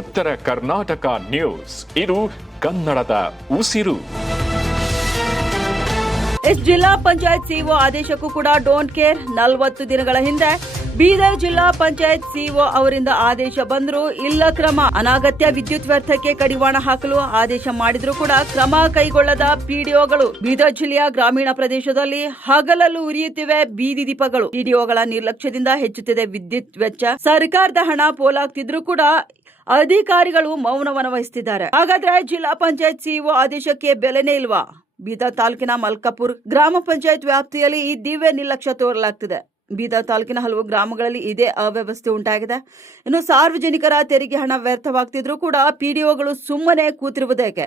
ಉತ್ತರ ಕರ್ನಾಟಕ ನ್ಯೂಸ್. ಇದು ಕನ್ನಡದ ಉಸಿರು. ಜಿಲ್ಲಾ ಪಂಚಾಯತ್ ಸಿಇಒ ಆದೇಶಕ್ಕೂ ಕೂಡ ಡೋಂಟ್ ಕೇರ್. 40 ದಿನಗಳ ಹಿಂದೆ ಬೀದರ್ ಜಿಲ್ಲಾ ಪಂಚಾಯತ್ ಸಿಇಒ ಅವರಿಂದ ಆದೇಶ ಬಂದರೂ ಇಲ್ಲ ಕ್ರಮ. ಅನಗತ್ಯ ವಿದ್ಯುತ್ ವ್ಯರ್ಥಕ್ಕೆ ಕಡಿವಾಣ ಹಾಕಲು ಆದೇಶ ಮಾಡಿದ್ರೂ ಕೂಡ ಕ್ರಮ ಕೈಗೊಳ್ಳದ ಪಿಡಿಒಗಳು. ಬೀದರ್ ಜಿಲ್ಲೆಯ ಗ್ರಾಮೀಣ ಪ್ರದೇಶದಲ್ಲಿ ಹಗಲಲ್ಲೂ ಉರಿಯುತ್ತಿವೆ ಬೀದಿ ದೀಪಗಳು. ಪಿಡಿಒಗಳ ನಿರ್ಲಕ್ಷ್ಯದಿಂದ ಹೆಚ್ಚುತ್ತಿದೆ ವಿದ್ಯುತ್ ವೆಚ್ಚ. ಸರ್ಕಾರದ ಹಣ ಪೋಲಾಗ್ತಿದ್ರೂ ಕೂಡ ಅಧಿಕಾರಿಗಳು ಮೌನವನ್ನು ವಹಿಸುತ್ತಿದ್ದಾರೆ. ಹಾಗಾದ್ರೆ ಜಿಲ್ಲಾ ಪಂಚಾಯತ್ ಸಿಇಒ ಆದೇಶಕ್ಕೆ ಬೆಲೆನೇ ಇಲ್ವಾ? ಬೀದರ್ ತಾಲೂಕಿನ ಮಲ್ಕಾಪುರ್ ಗ್ರಾಮ ಪಂಚಾಯತ್ ವ್ಯಾಪ್ತಿಯಲ್ಲಿ ಈ ದಿವ್ಯ ನಿರ್ಲಕ್ಷ್ಯ ತೋರಲಾಗ್ತಿದೆ. ಬೀದರ್ ತಾಲೂಕಿನ ಹಲವು ಗ್ರಾಮಗಳಲ್ಲಿ ಇದೇ ಅವ್ಯವಸ್ಥೆ ಉಂಟಾಗಿದೆ. ಇನ್ನು ಸಾರ್ವಜನಿಕರ ತೆರಿಗೆ ಹಣ ವ್ಯರ್ಥವಾಗ್ತಿದ್ರೂ ಕೂಡ ಪಿಡಿಒಗಳು ಸುಮ್ಮನೆ ಕೂತಿರುವುದೇಕೆ?